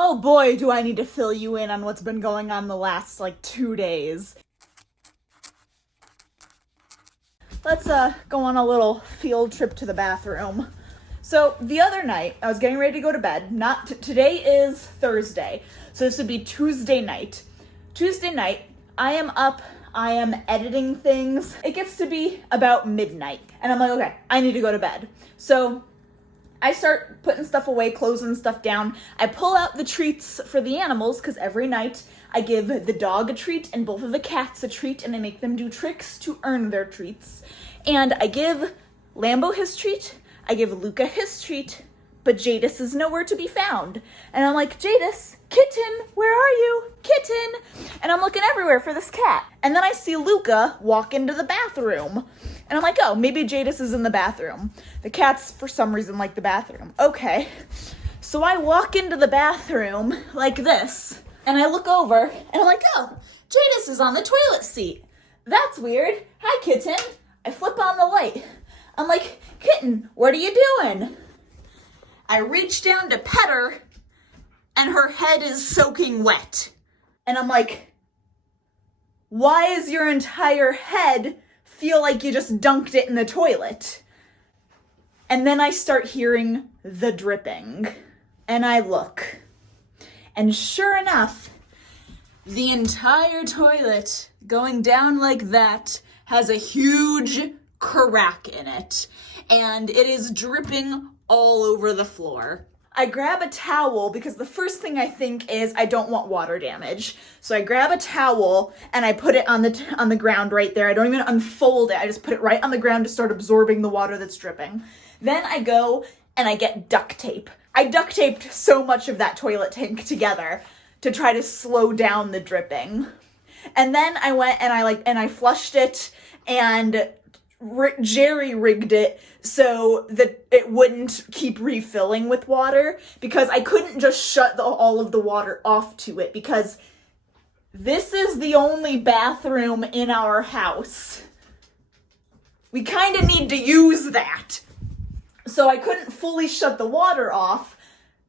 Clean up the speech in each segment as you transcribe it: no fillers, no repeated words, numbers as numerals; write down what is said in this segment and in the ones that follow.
Oh boy, do I need to fill you in on what's been going on the last, 2 days. Let's, go on a little field trip to the bathroom. So, the other night, I was getting ready to go to bed. Today is Thursday, so this would be Tuesday night. Tuesday night, I am up, I am editing things. It gets to be about midnight, and I'm like, okay, I need to go to bed. So, I start putting stuff away, closing stuff down. I pull out the treats for the animals, because every night I give the dog a treat and both of the cats a treat, and I make them do tricks to earn their treats. And I give Lambeau his treat, I give Luca his treat, but Jadis is nowhere to be found. And I'm like, Jadis, kitten, where are you? Kitten! And I'm looking everywhere for this cat. And then I see Luca walk into the bathroom. And I'm like, oh, maybe Jadis is in the bathroom. The cats, for some reason, like the bathroom. Okay. So I walk into the bathroom like this, and I look over, and I'm like, oh, Jadis is on the toilet seat. That's weird. Hi, kitten. I flip on the light. I'm like, kitten, what are you doing? I reach down to pet her, and her head is soaking wet. And I'm like, why is your entire head feel like you just dunked it in the toilet? And then I start hearing the dripping. And I look. And sure enough, the entire toilet going down like that has a huge crack in it. And it is dripping all over the floor. I grab a towel because the first thing I think is I don't want water damage. So I grab a towel and I put it on the ground right there. I don't even unfold it. I just put it right on the ground to start absorbing the water that's dripping. Then I go and I get duct tape. I duct taped so much of that toilet tank together to try to slow down the dripping. And then I went and I flushed it and jerry-rigged it so that it wouldn't keep refilling with water, because I couldn't just shut all of the water off to it, because this is the only bathroom in our house. We kind of need to use that. So I couldn't fully shut the water off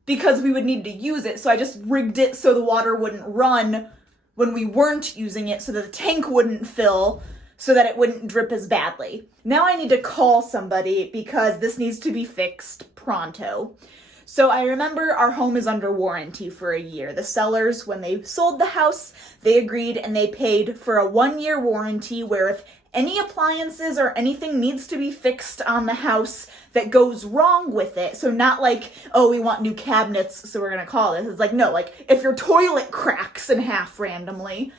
because we would need to use it, so I just rigged it so the water wouldn't run when we weren't using it, so that the tank wouldn't fill, so that it wouldn't drip as badly. Now I need to call somebody because this needs to be fixed pronto. So I remember our home is under warranty for a year. The sellers, when they sold the house, they agreed and they paid for a 1-year warranty where if any appliances or anything needs to be fixed on the house that goes wrong with it, so not like, oh, we want new cabinets, so we're gonna call this. It's like, no, like if your toilet cracks in half randomly,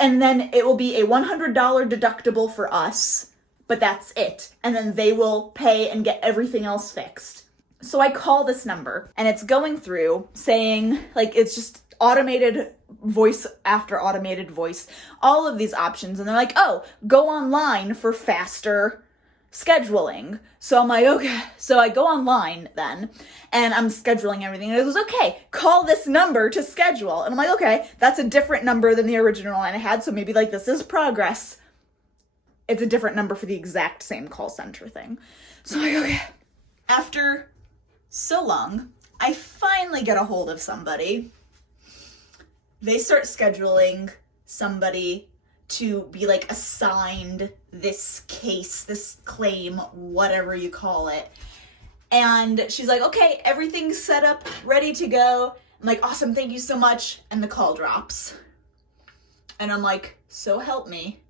and then it will be a $100 deductible for us, but that's it. And then they will pay and get everything else fixed. So I call this number, and it's going through saying, it's just automated voice after automated voice, all of these options. And they're like, oh, go online for faster scheduling. So I'm like, okay. So I go online then, and I'm scheduling everything. And it was, okay, call this number to schedule. And I'm like, okay, that's a different number than the original line I had. So maybe this is progress. It's a different number for the exact same call center thing. So I'm like, okay. After so long, I finally get a hold of somebody. They start scheduling somebody to be assigned this case, this claim, whatever you call it. And she's like, okay, everything's set up, ready to go. I'm like, awesome, thank you so much. And the call drops. And I'm like, so help me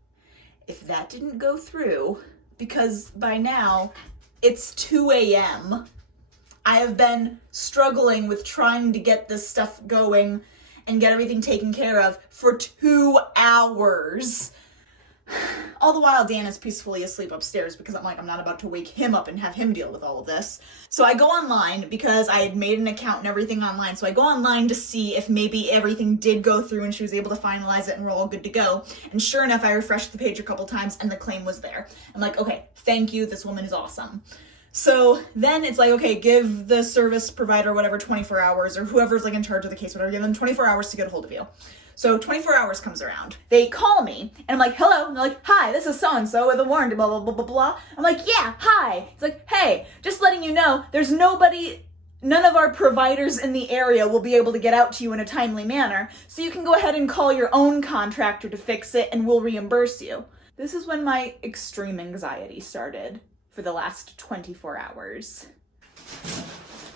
if that didn't go through, because by now it's 2 a.m. I have been struggling with trying to get this stuff going and get everything taken care of for 2 hours. All the while, Dan is peacefully asleep upstairs because I'm not about to wake him up and have him deal with all of this. So I go online because I had made an account and everything online. So I go online to see if maybe everything did go through and she was able to finalize it and we're all good to go. And sure enough, I refreshed the page a couple times and the claim was there. I'm like, okay, thank you. This woman is awesome. So then it's like, okay, give the service provider, whatever, 24 hours, or whoever's in charge of the case, whatever, give them 24 hours to get a hold of you. So 24 hours comes around. They call me, and I'm like, hello. And they're like, hi, this is so-and-so with a warranty, blah, blah, blah, blah, blah. I'm like, yeah, hi. It's like, hey, just letting you know, there's nobody none of our providers in the area will be able to get out to you in a timely manner, so you can go ahead and call your own contractor to fix it and we'll reimburse you. This is when my extreme anxiety started for the last 24 hours.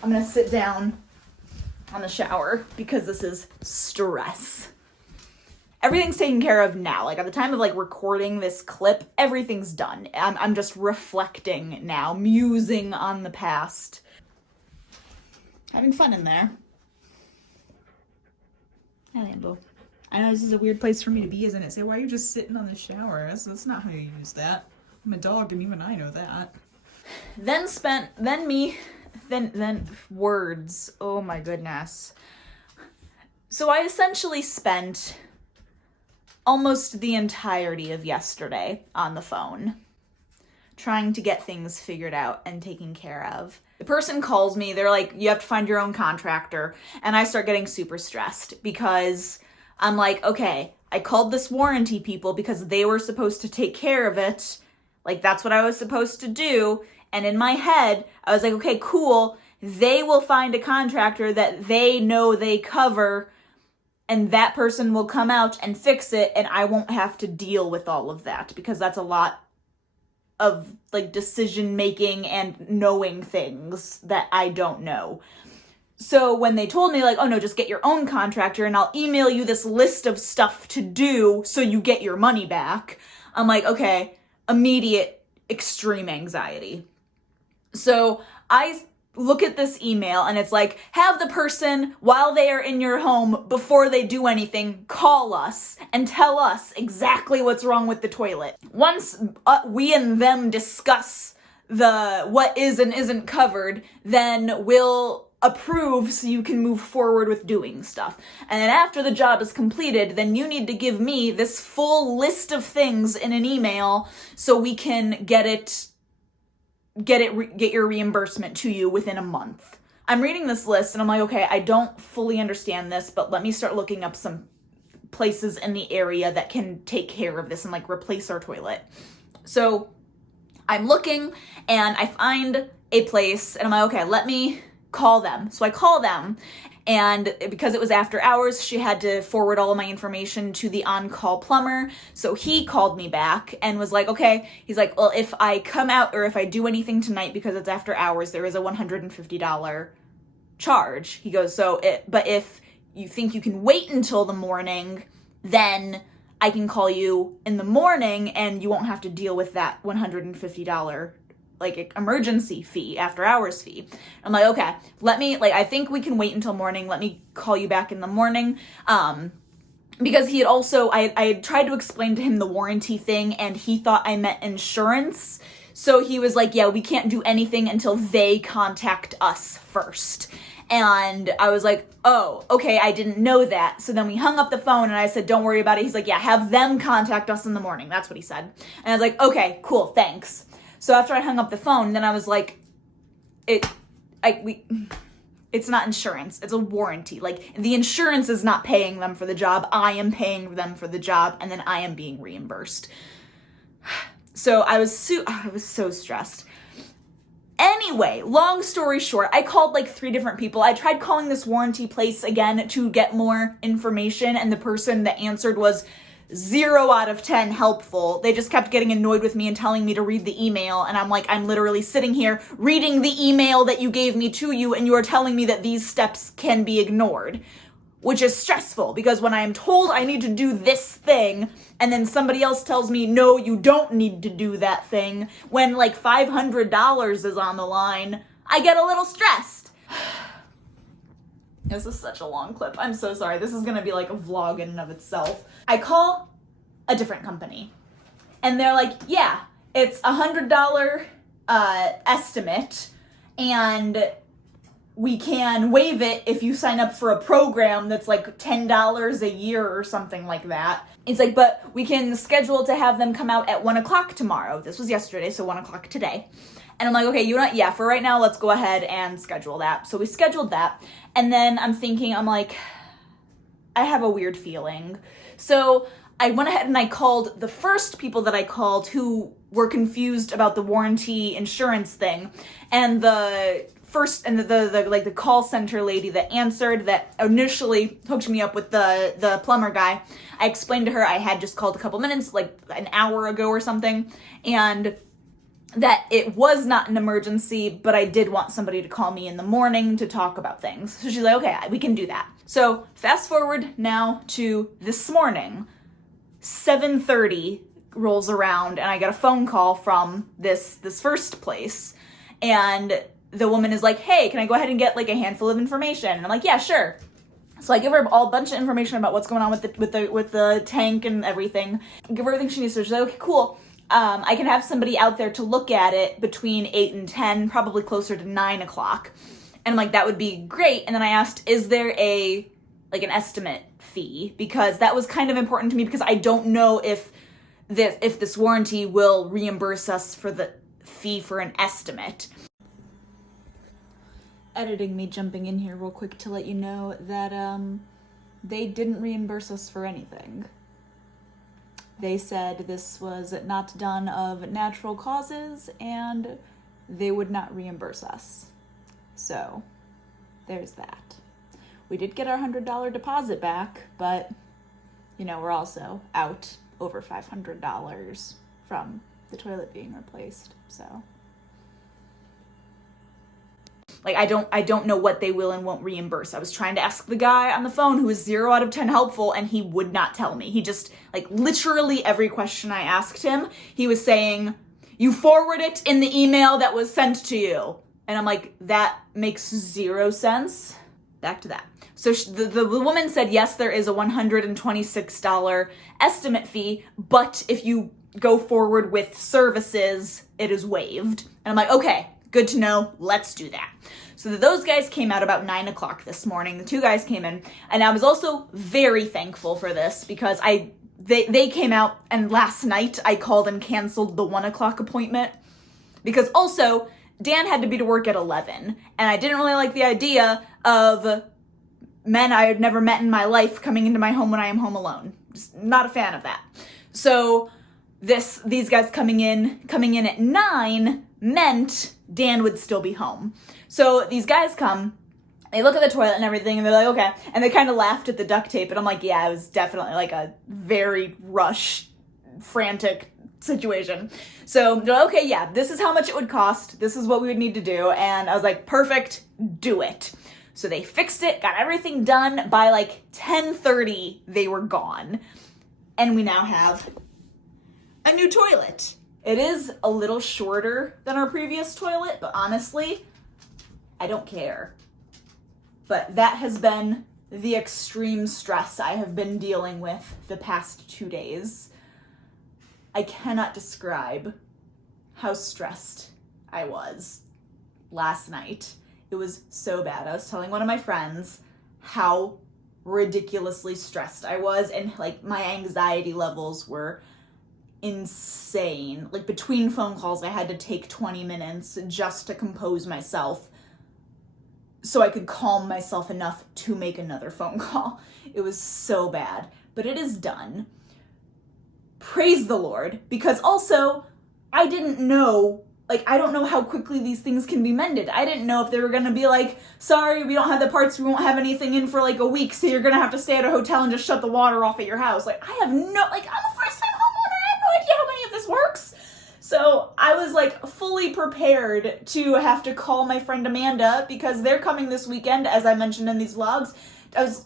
I'm gonna sit down on the shower because this is stress. Everything's taken care of now. Like, at the time of like recording this clip, everything's done. I'm just reflecting now, musing on the past. Having fun in there. Hi, Lambeau. I know this is a weird place for me to be, isn't it? Say, why are you just sitting on the shower? That's not how you use that. I'm a dog and even I know that. Then words. Oh my goodness. So I essentially spent almost the entirety of yesterday on the phone, trying to get things figured out and taken care of. The person calls me, they're like, you have to find your own contractor. And I start getting super stressed because I'm like, okay, I called this warranty people because they were supposed to take care of it. Like, that's what I was supposed to do. And in my head, I was like, okay, cool. They will find a contractor that they know they cover, and that person will come out and fix it, and I won't have to deal with all of that, because that's a lot of like decision making and knowing things that I don't know. So when they told me like, oh no, just get your own contractor and I'll email you this list of stuff to do so you get your money back, I'm like, okay, immediate extreme anxiety. So I look at this email and it's like, have the person, while they are in your home, before they do anything, call us and tell us exactly what's wrong with the toilet. Once we and them discuss what is and isn't covered, then we'll approve so you can move forward with doing stuff. And then after the job is completed, then you need to give me this full list of things in an email so we can get your reimbursement to you within a month. I'm reading this list and I'm like, okay, I don't fully understand this, but let me start looking up some places in the area that can take care of this and like replace our toilet. So I'm looking and I find a place and I'm like, okay, let me call them. So I call them, and because it was after hours, she had to forward all of my information to the on-call plumber. So he called me back and was like, okay, he's like, well, if I come out or if I do anything tonight because it's after hours, there is a $150 charge. He goes, but if you think you can wait until the morning, then I can call you in the morning and you won't have to deal with that $150 like emergency fee, after hours fee. I'm like, okay, I think we can wait until morning. Let me call you back in the morning. Because he had also, I had tried to explain to him the warranty thing and he thought I meant insurance. So he was like, yeah, we can't do anything until they contact us first. And I was like, oh, okay, I didn't know that. So then we hung up the phone and I said, don't worry about it. He's like, yeah, have them contact us in the morning. That's what he said. And I was like, okay, cool, thanks. So after I hung up the phone, then I was like, it's not insurance, it's a warranty. Like, the insurance is not paying them for the job, I am paying them for the job, and then I am being reimbursed. So I was so stressed. Anyway, long story short, I called like 3 different people. I tried calling this warranty place again to get more information, and the person that answered was 0 out of 10 helpful. They just kept getting annoyed with me and telling me to read the email, and I'm like, I'm literally sitting here reading the email that you gave me to you, and you are telling me that these steps can be ignored, which is stressful, because when I am told I need to do this thing, and then somebody else tells me, no, you don't need to do that thing, when like $500 is on the line, I get a little stressed. This is such a long clip. I'm so sorry. This is going to be like a vlog in and of itself. I call a different company and they're like, yeah, it's $100 estimate and we can waive it if you sign up for a program that's like $10 a year or something like that. It's like, but we can schedule to have them come out at 1:00 tomorrow. This was yesterday, so 1:00 today. And I'm like, okay, yeah, for right now, let's go ahead and schedule that. So we scheduled that. And then I'm like, I have a weird feeling. So I went ahead and I called the first people that I called who were confused about the warranty insurance thing. And the first, and the call center lady that answered, that initially hooked me up with the plumber guy, I explained to her I had just called a couple minutes, like an hour ago or something, and that it was not an emergency, but I did want somebody to call me in the morning to talk about things. So she's like, okay, we can do that. So fast forward now to this morning, 7:30 rolls around, and I get a phone call from this first place, and the woman is like, hey, can I go ahead and get like a handful of information? And I'm like, yeah, sure. So I give her a bunch of information about what's going on with the tank and everything. I give her everything she needs. So she's like, okay, cool. I can have somebody out there to look at it between 8 and 10, probably closer to 9 o'clock. And I'm like, that would be great. And then I asked, is there an estimate fee? Because that was kind of important to me, because I don't know if this warranty will reimburse us for the fee for an estimate. Editing me jumping in here real quick to let you know that they didn't reimburse us for anything. They said this was not done of natural causes and they would not reimburse us. So there's that. We did get our $100 deposit back, but we're also out over $500 from the toilet being replaced. So I don't know what they will and won't reimburse. I was trying to ask the guy on the phone who was 0 out of 10 helpful, and he would not tell me. He just, literally every question I asked him, he was saying, you forward it in the email that was sent to you. And I'm like, that makes 0 sense. Back to that. So the woman said, yes, there is a $126 estimate fee, but if you go forward with services, it is waived. And I'm like, okay, good to know. Let's do that. So those guys came out about 9 o'clock this morning. The 2 guys came in, and I was also very thankful for this because they came out, and last night I called and canceled the 1 o'clock appointment because also Dan had to be to work at 11, and I didn't really like the idea of men I had never met in my life coming into my home when I am home alone. Just not a fan of that. So these guys coming in at 9 meant Dan would still be home. So these guys come, they look at the toilet and everything, and they're like, okay. And they kind of laughed at the duct tape, and I'm like, yeah, it was definitely a very frantic situation. So they're like, okay, yeah, this is how much it would cost. This is what we would need to do. And I was like, perfect, do it. So they fixed it, got everything done. By 10:30, they were gone. And we now have a new toilet. It is a little shorter than our previous toilet, but honestly, I don't care. But that has been the extreme stress I have been dealing with the past 2 days. I cannot describe how stressed I was last night. It was so bad. I was telling one of my friends how ridiculously stressed I was, and my anxiety levels were insane. Between phone calls, I had to take 20 minutes just to compose myself so I could calm myself enough to make another phone call. It was so bad, but it is done. Praise the Lord, because also I didn't know, I don't know how quickly these things can be mended. I didn't know if they were going to be sorry, we don't have the parts, we won't have anything in for a week, so you're going to have to stay at a hotel and just shut the water off at your house. I have no, I'm a first-time homeowner, I have no idea how any of this works. So I was fully prepared to have to call my friend Amanda because they're coming this weekend, as I mentioned in these vlogs. I was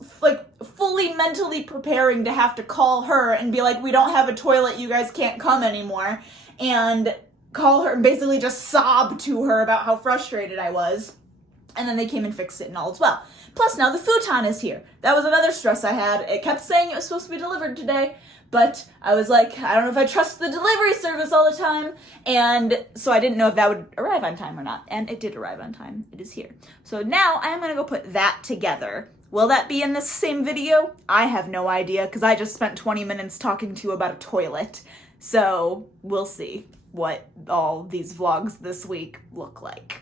fully mentally preparing to have to call her and be like, we don't have a toilet, you guys can't come anymore. And call her and basically just sob to her about how frustrated I was. And then they came and fixed it and all is well. Plus now the futon is here. That was another stress I had. It kept saying it was supposed to be delivered today, but I was like, I don't know if I trust the delivery service all the time. And so I didn't know if that would arrive on time or not. And it did arrive on time. It is here. So now I'm going to go put that together. Will that be in this same video? I have no idea because I just spent 20 minutes talking to you about a toilet. So we'll see what all these vlogs this week look like.